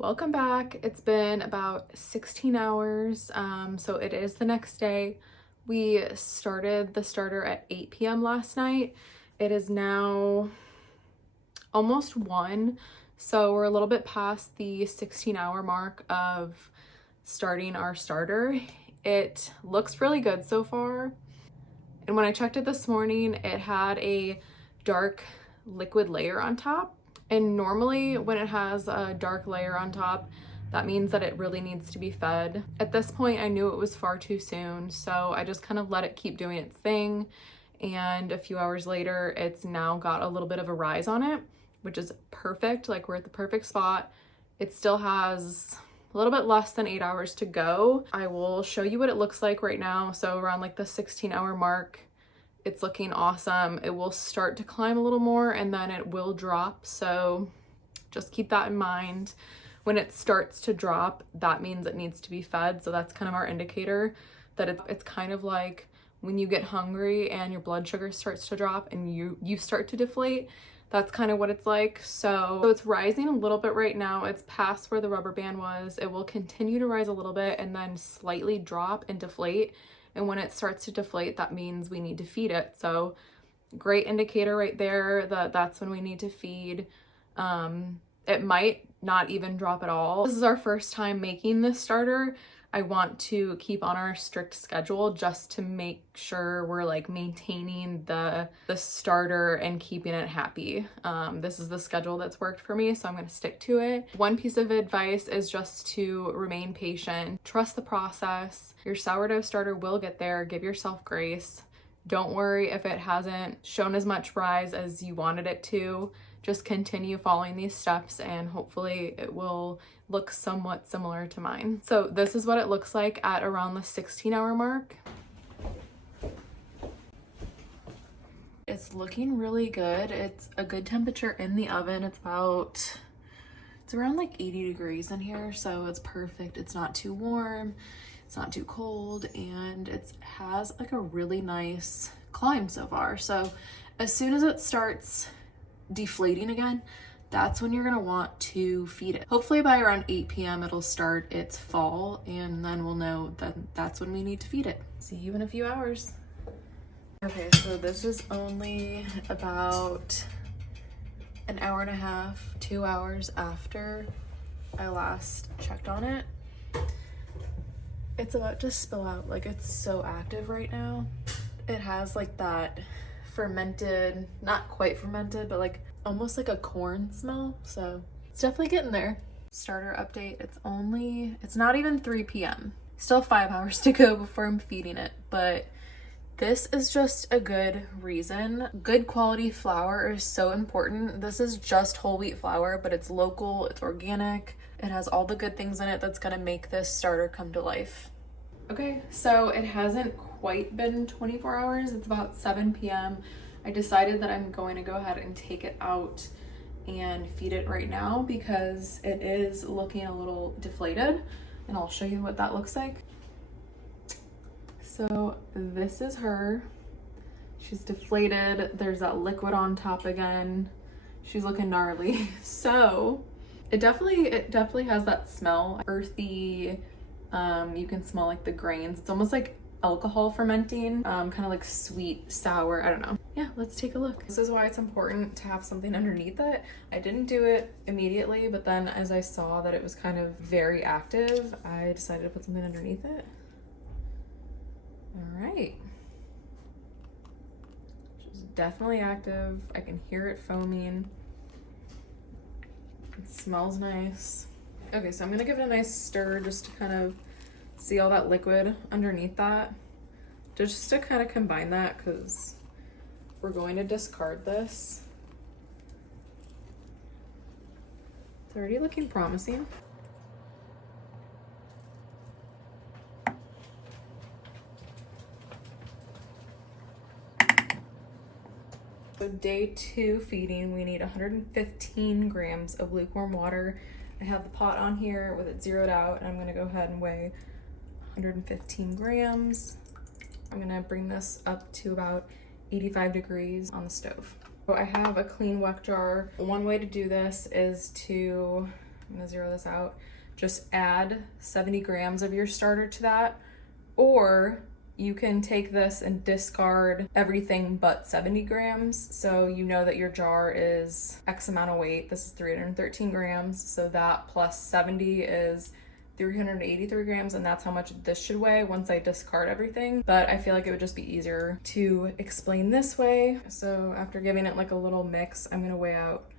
Welcome back. It's been about 16 hours, so it is the next day. We started the starter at 8 p.m. last night. It is now almost 1, so we're a little bit past the 16-hour mark of starting our starter. It looks really good so far, and when I checked it this morning, it had a dark liquid layer on top. And normally when it has a dark layer on top, that means that it really needs to be fed. At this point, I knew it was far too soon, so I just kind of let it keep doing its thing. And a few hours later, it's now got a little bit of a rise on it, which is perfect. Like, we're at the perfect spot. It still has a little bit less than 8 hours to go. I will show you what it looks like right now. So around like the 16-hour mark, it's looking awesome. It will start to climb a little more and then it will drop. So just keep that in mind. When it starts to drop, that means it needs to be fed. So that's kind of our indicator that it's kind of like when you get hungry and your blood sugar starts to drop and you start to deflate. That's kind of what it's like. So it's rising a little bit right now. It's past where the rubber band was. It will continue to rise a little bit and then slightly drop and deflate. And when it starts to deflate, that means we need to feed it. So great indicator right there that that's when we need to feed. It might not even drop at all. This is our first time making this starter. I want to keep on our strict schedule just to make sure we're like maintaining the starter and keeping it happy. This is the schedule that's worked for me, so I'm going to stick to it. One piece of advice is just to remain patient. Trust the process. Your sourdough starter will get there. Give yourself grace. Don't worry if it hasn't shown as much rise as you wanted it to. Just continue following these steps and hopefully it will look somewhat similar to mine. So this is what it looks like at around the 16-hour mark. It's looking really good. It's a good temperature in the oven. It's around like 80 degrees in here, so it's perfect. It's not too warm, it's not too cold, and it has like a really nice climb so far. So as soon as it starts deflating again, that's when you're gonna want to feed it. Hopefully by around 8 p.m. it'll start its fall, and then we'll know that that's when we need to feed it. See you in a few hours. Okay, so this is only about an hour and a half, 2 hours after I last checked on it. It's about to spill out. Like, it's so active right now. It has like that fermented, not quite fermented, but like almost like a corn smell. So it's definitely getting there. Starter update. It's not even 3 p.m. Still 5 hours to go before I'm feeding it, but this is just a good reason. Good quality flour is so important. This is just whole wheat flour, but it's local, it's organic. It has all the good things in it that's gonna make this starter come to life. Okay, so it hasn't quite been 24 hours. It's about 7 p.m. I decided that I'm going to go ahead and take it out and feed it right now because it is looking a little deflated, and I'll show you what that looks like. So this is her. She's deflated. There's that liquid on top again. She's looking gnarly. So it definitely has that smell, earthy. You can smell like the grains. It's almost like alcohol fermenting, kind of like sweet, sour, I don't know. Yeah, let's take a look. This is why it's important to have something underneath it. I didn't do it immediately, but then as I saw that it was kind of very active, I decided to put something underneath it. All right. She's definitely active. I can hear it foaming. It smells nice. Okay, so I'm gonna give it a nice stir just to kind of see all that liquid underneath that. Just to kind of combine that because we're going to discard this. It's already looking promising. So day 2 feeding, we need 115 grams of lukewarm water. I have the pot on here with it zeroed out, and I'm gonna go ahead and weigh 115 grams. I'm gonna bring this up to about 85 degrees on the stove. So I have a clean wok jar. One way to do this is to I'm gonna zero this out. Just add 70 grams of your starter to that, or you can take this and discard everything but 70 grams. So you know that your jar is X amount of weight. This is 313 grams. So that plus 70 is 383 grams, and that's how much this should weigh once I discard everything. But I feel like it would just be easier to explain this way. So after giving it like a little mix, I'm gonna weigh out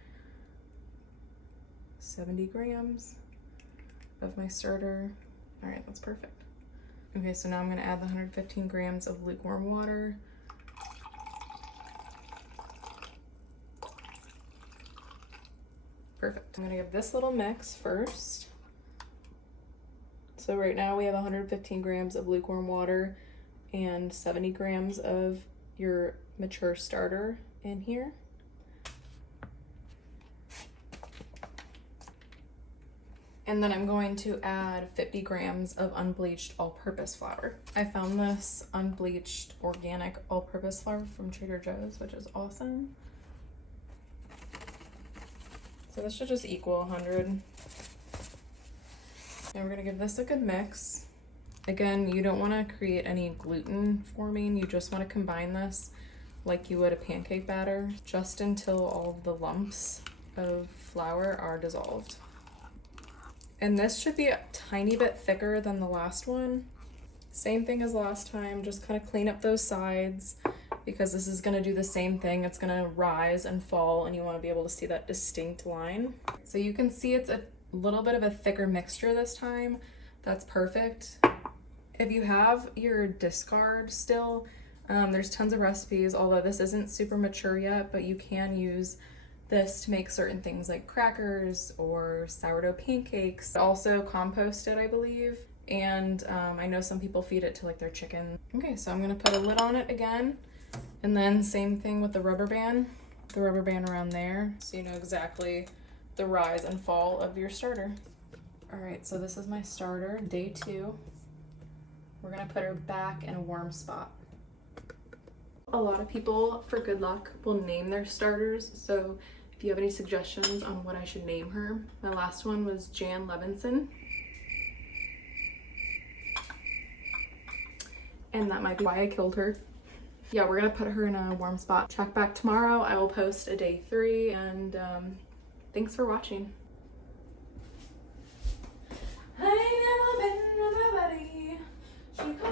70 grams of my starter. All right, that's perfect. Okay, so now I'm gonna add the 115 grams of lukewarm water. Perfect. I'm gonna give this little mix first. So right now we have 115 grams of lukewarm water and 70 grams of your mature starter in here. And then I'm going to add 50 grams of unbleached all-purpose flour. I found this unbleached organic all-purpose flour from Trader Joe's, which is awesome. So this should just equal 100. And we're gonna give this a good mix. Again, you don't wanna create any gluten forming. You just wanna combine this like you would a pancake batter, just until all of the lumps of flour are dissolved. And this should be a tiny bit thicker than the last one. Same thing as last time, just kind of clean up those sides because this is gonna do the same thing. It's gonna rise and fall and you wanna be able to see that distinct line. So you can see it's a little bit of a thicker mixture this time. That's perfect. If you have your discard still, there's tons of recipes, although this isn't super mature yet, but you can use this to make certain things like crackers or sourdough pancakes. Also composted, I believe. And I know some people feed it to like their chicken. Okay, so I'm gonna put a lid on it again. And then same thing with the rubber band around there. So you know exactly the rise and fall of your starter. All right, so this is my starter, day 2. We're gonna put her back in a warm spot. A lot of people, for good luck, will name their starters. So if you have any suggestions on what I should name her, my last one was Jan Levinson. And that might be why I killed her. Yeah, we're gonna put her in a warm spot. Check back tomorrow. I will post a day 3, and thanks for watching. I ain't never been with nobody. She